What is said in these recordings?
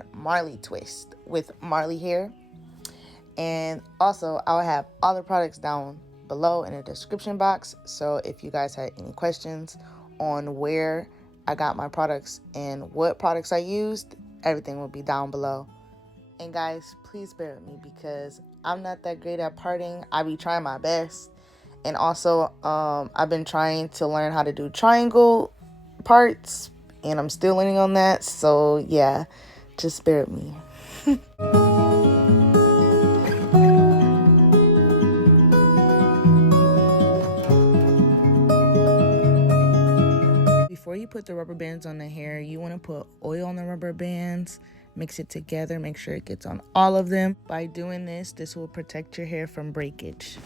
on Marley twist with Marley hair. And also, I'll have all the products down below in the description box. So if you guys had any questions on where I got my products and what products I used, everything will be down below. And guys, please bear with me because I'm not that great at parting. I be trying my best. And also, I've been trying to learn how to do triangle parts, and I'm still learning on that. So yeah, just bear with me. Before you put the rubber bands on the hair, you want to put oil on the rubber bands, mix it together, make sure it gets on all of them. By doing this, this will protect your hair from breakage.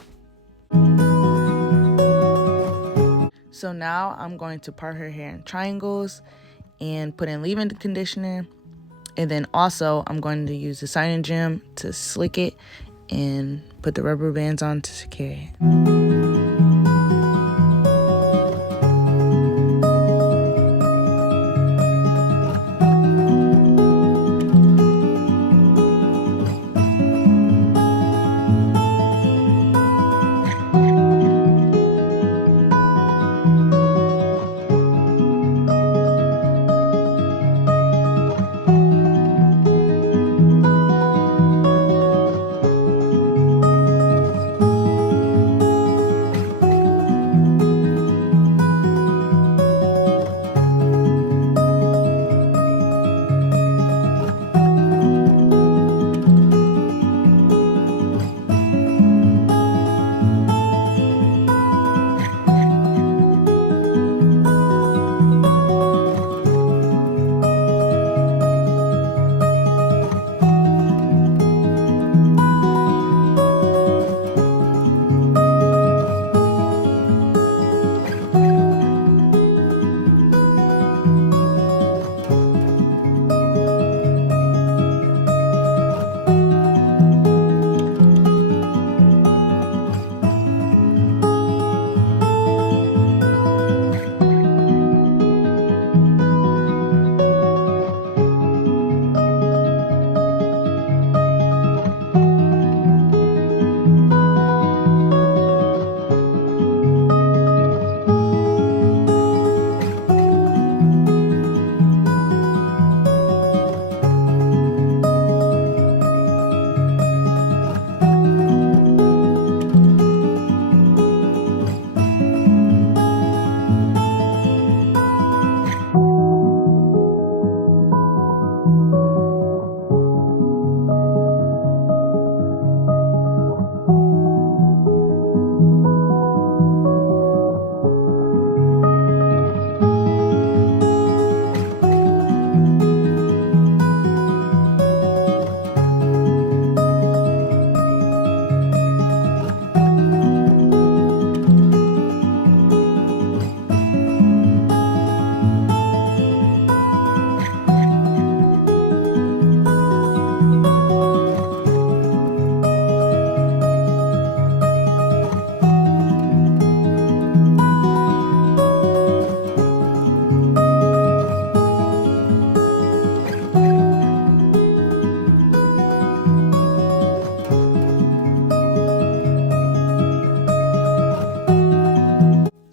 So now I'm going to part her hair in triangles and put in leave-in conditioner. And then also I'm going to use the Sign Gem to slick it and put the rubber bands on to secure it.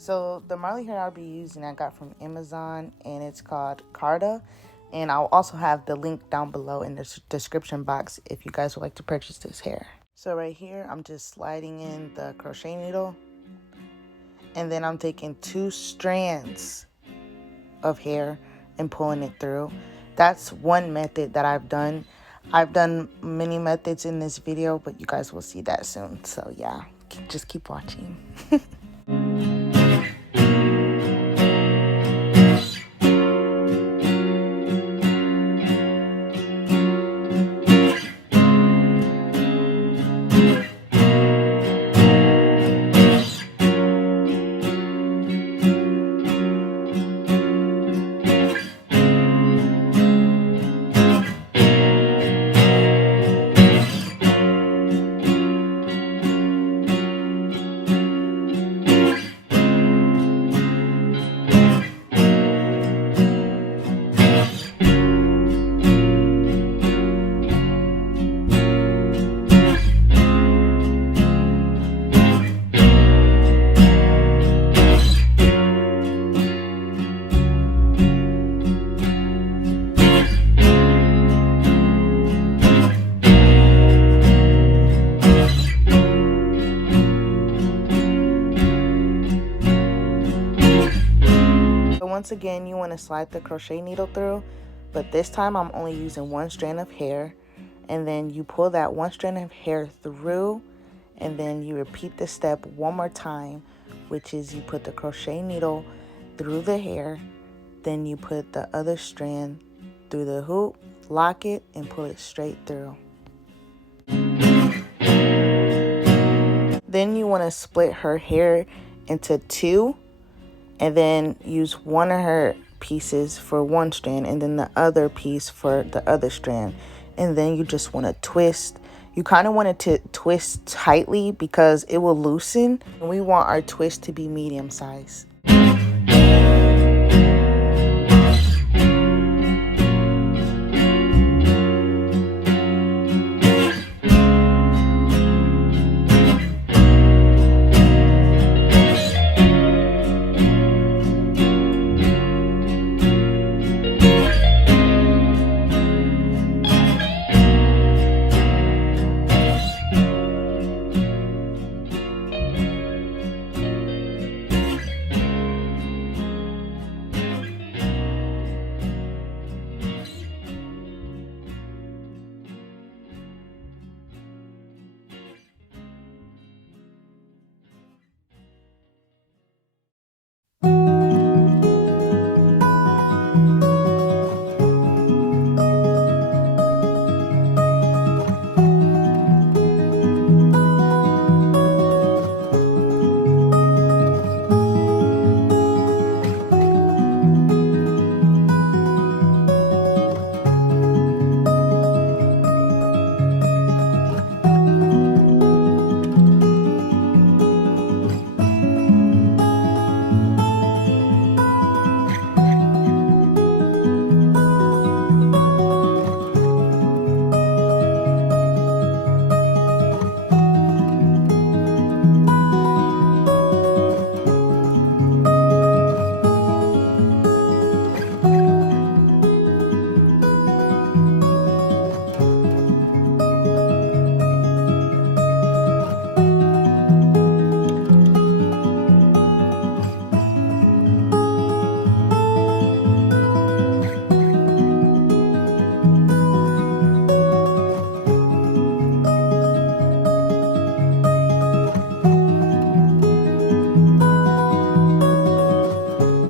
So the Marley hair I'll be using I got from Amazon, and it's called Carta. And I'll also have the link down below in the description box if you guys would like to purchase this hair. So right here, I'm just sliding in the crochet needle. And then I'm taking 2 strands of hair and pulling it through. That's one method that I've done. I've done many methods in this video, but you guys will see that soon. So yeah, just keep watching. once again, you want to slide the crochet needle through, but this time I'm only using one strand of hair. And then you pull that one strand of hair through, and then you repeat the step one more time, which is you put the crochet needle through the hair, then you put the other strand through the hoop, lock it, and pull it straight through. Then you want to split her hair into two, and then use one of her pieces for one strand and then the other piece for the other strand. And then you just want to twist. You kind of want it to twist tightly because it will loosen. And we want our twist to be medium size.